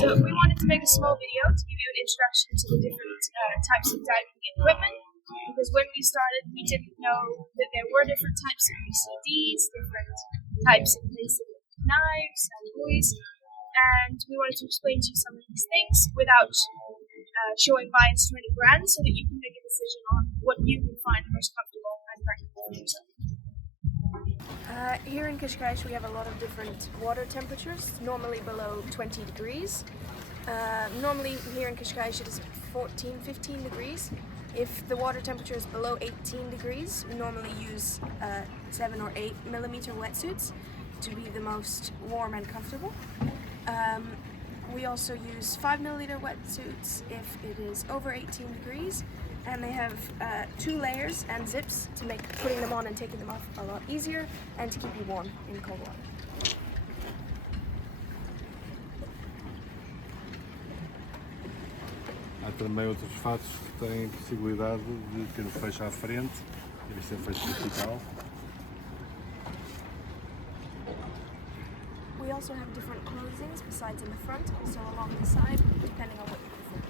So we wanted to make a small video to give you an introduction to the different types of diving equipment, because when we started we didn't know that there were different types of BCDs, different types of basic knives and buoys, and we wanted to explain to you some of these things without showing bias to any brand, so that you can make a decision on what you can find most comfortable and practical for yourself. Here in Kashkash we have a lot of different water temperatures, normally below 20 degrees. Normally here in Kashkash it is 14-15 degrees. If the water temperature is below 18 degrees, we normally use 7 or 8 millimeter wetsuits to be the most warm and comfortable. We also use 5 milliliter wetsuits if it is over 18 degrees, and they have 2 layers and zips to make putting them on and taking them off a lot easier and to keep you warm in cold water. Há também outros fatos que têm possibilidade de ter o fecho à frente, deve ser fecho vertical. We also have different closings besides in the front, also along the side, depending on what you prefer.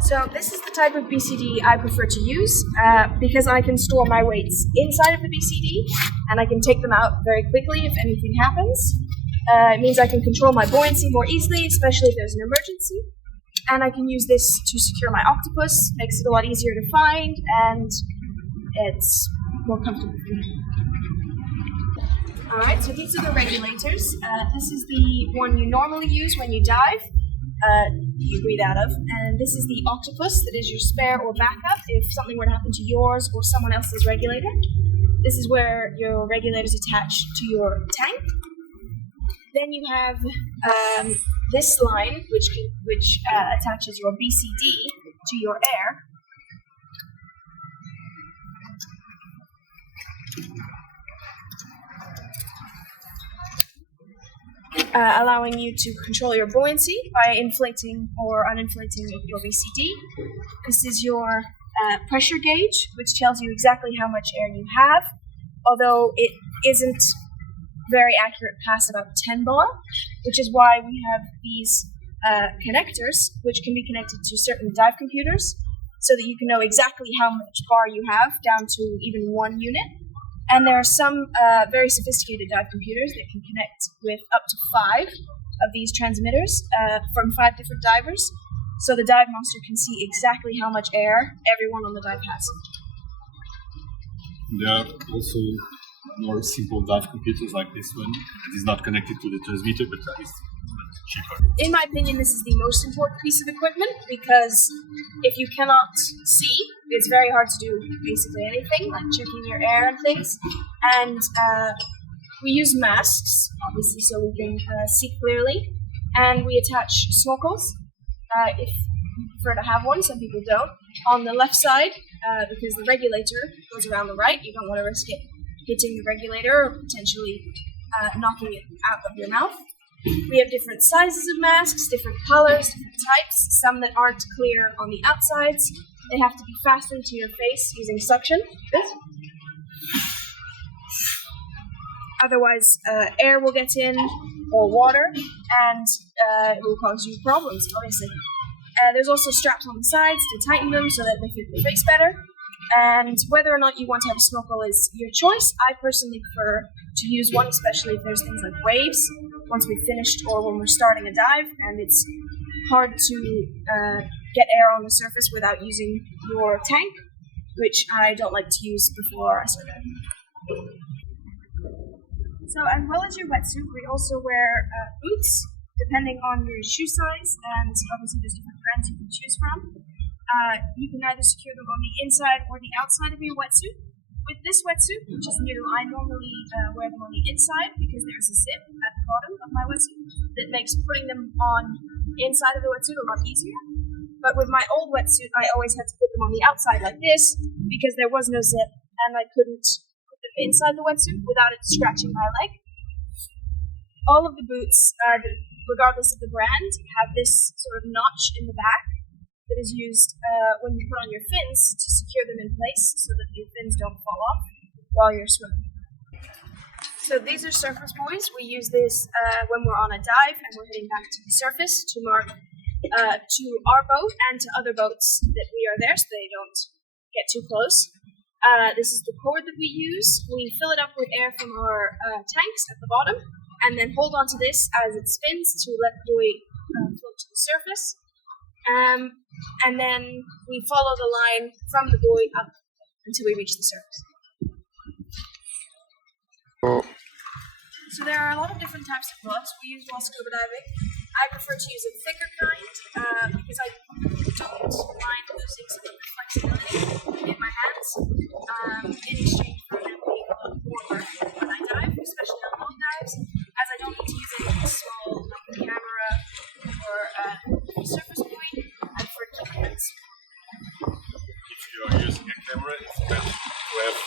So this is the type of BCD I prefer to use because I can store my weights inside of the BCD and I can take them out very quickly if anything happens. It means I can control my buoyancy more easily, especially if there's an emergency. And I can use this to secure my octopus, makes it a lot easier to find, and it's more comfortable for me. Alright, so these are the regulators. This is the one you normally use when you dive, you breathe out of, and this is the octopus that is your spare or backup if something were to happen to yours or someone else's regulator. This is where your regulator is attached to your tank. Then you have this line, which attaches your BCD to your air. Allowing you to control your buoyancy by inflating or uninflating your BCD. This is your pressure gauge, which tells you exactly how much air you have, although it isn't very accurate past about 10 bar, which is why we have these connectors, which can be connected to certain dive computers, so that you can know exactly how much bar you have, down to even 1 unit. And there are some very sophisticated dive computers that can connect with up to 5 of these transmitters from 5 different divers, so the dive master can see exactly how much air everyone on the dive has. There are also more simple dive computers like this one that is not connected to the transmitter, but that is much cheaper. In my opinion, this is the most important piece of equipment, because if you cannot see, it's very hard to do basically anything, like checking your air and things. And we use masks, obviously, so we can see clearly. And we attach snorkels, if you prefer to have one. Some people don't. On the left side, because the regulator goes around the right, you don't want to risk it hitting the regulator or potentially knocking it out of your mouth. We have different sizes of masks, different colors, different types, some that aren't clear on the outsides. They have to be fastened to your face using suction. Otherwise, air will get in, or water, and it will cause you problems, obviously. There's also straps on the sides to tighten them so that they fit the face better. And whether or not you want to have a snorkel is your choice. I personally prefer to use one, especially if there's things like waves, once we've finished or when we're starting a dive, and it's hard to get air on the surface without using your tank, which I don't like to use before I start diving. So as well as your wetsuit, we also wear boots, depending on your shoe size, and obviously there's different brands you can choose from. You can either secure them on the inside or the outside of your wetsuit. With this wetsuit, which is new, I normally wear them on the inside because there's a zip at the bottom of my wetsuit that makes putting them on the inside of the wetsuit a lot easier. But with my old wetsuit, I always had to put them on the outside like this because there was no zip and I couldn't put them inside the wetsuit without it scratching my leg. All of the boots, regardless of the brand, have this sort of notch in the back that is used when you put on your fins to secure them in place so that your fins don't fall off. while you're swimming. So these are surface buoys. We use this when we're on a dive and we're heading back to the surface to mark to our boat and to other boats that we are there so they don't get too close. This is the cord that we use. We fill it up with air from our tanks at the bottom and then hold onto this as it spins to let the buoy float to the surface. And then we follow the line from the buoy up until we reach the surface. So there are a lot of different types of rods we use while scuba diving. I prefer to use a thicker kind because I don't mind losing some of the flexibility in my hands in exchange for them being a little warmer when I dive, especially on long dives, as I don't need to use anything small like a camera or a surface buoy. I prefer to keep it small. If you are using a camera, it's better to have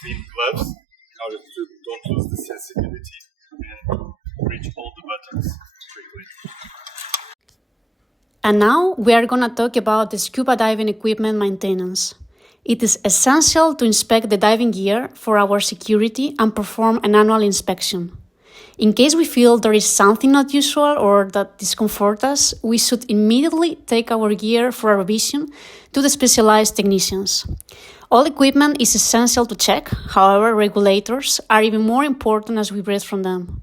thin gloves in order to don't lose the sensitivity and reach all the buttons quickly. And now we are going to talk about the scuba diving equipment maintenance. It is essential to inspect the diving gear for our security and perform an annual inspection. In case we feel there is something not usual or that discomforts us, we should immediately take our gear for a revision to the specialized technicians. All equipment is essential to check, however, regulators are even more important as we breathe from them.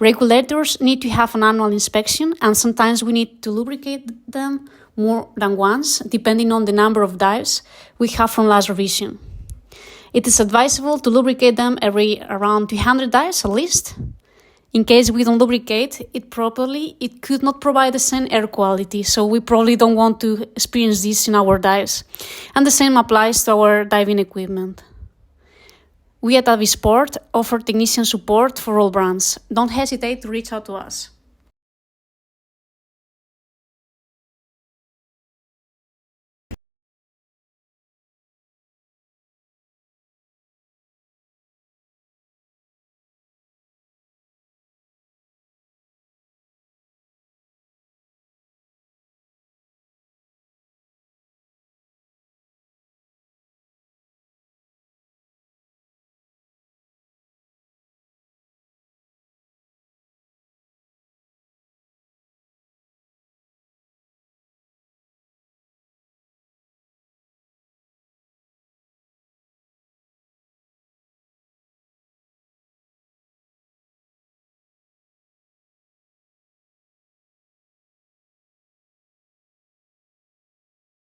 Regulators need to have an annual inspection, and sometimes we need to lubricate them more than once, depending on the number of dives we have from last revision. It is advisable to lubricate them every around 200 dives at least. In case we don't lubricate it properly, it could not provide the same air quality, so we probably don't want to experience this in our dives. And the same applies to our diving equipment. We at Avisport offer technician support for all brands. Don't hesitate to reach out to us.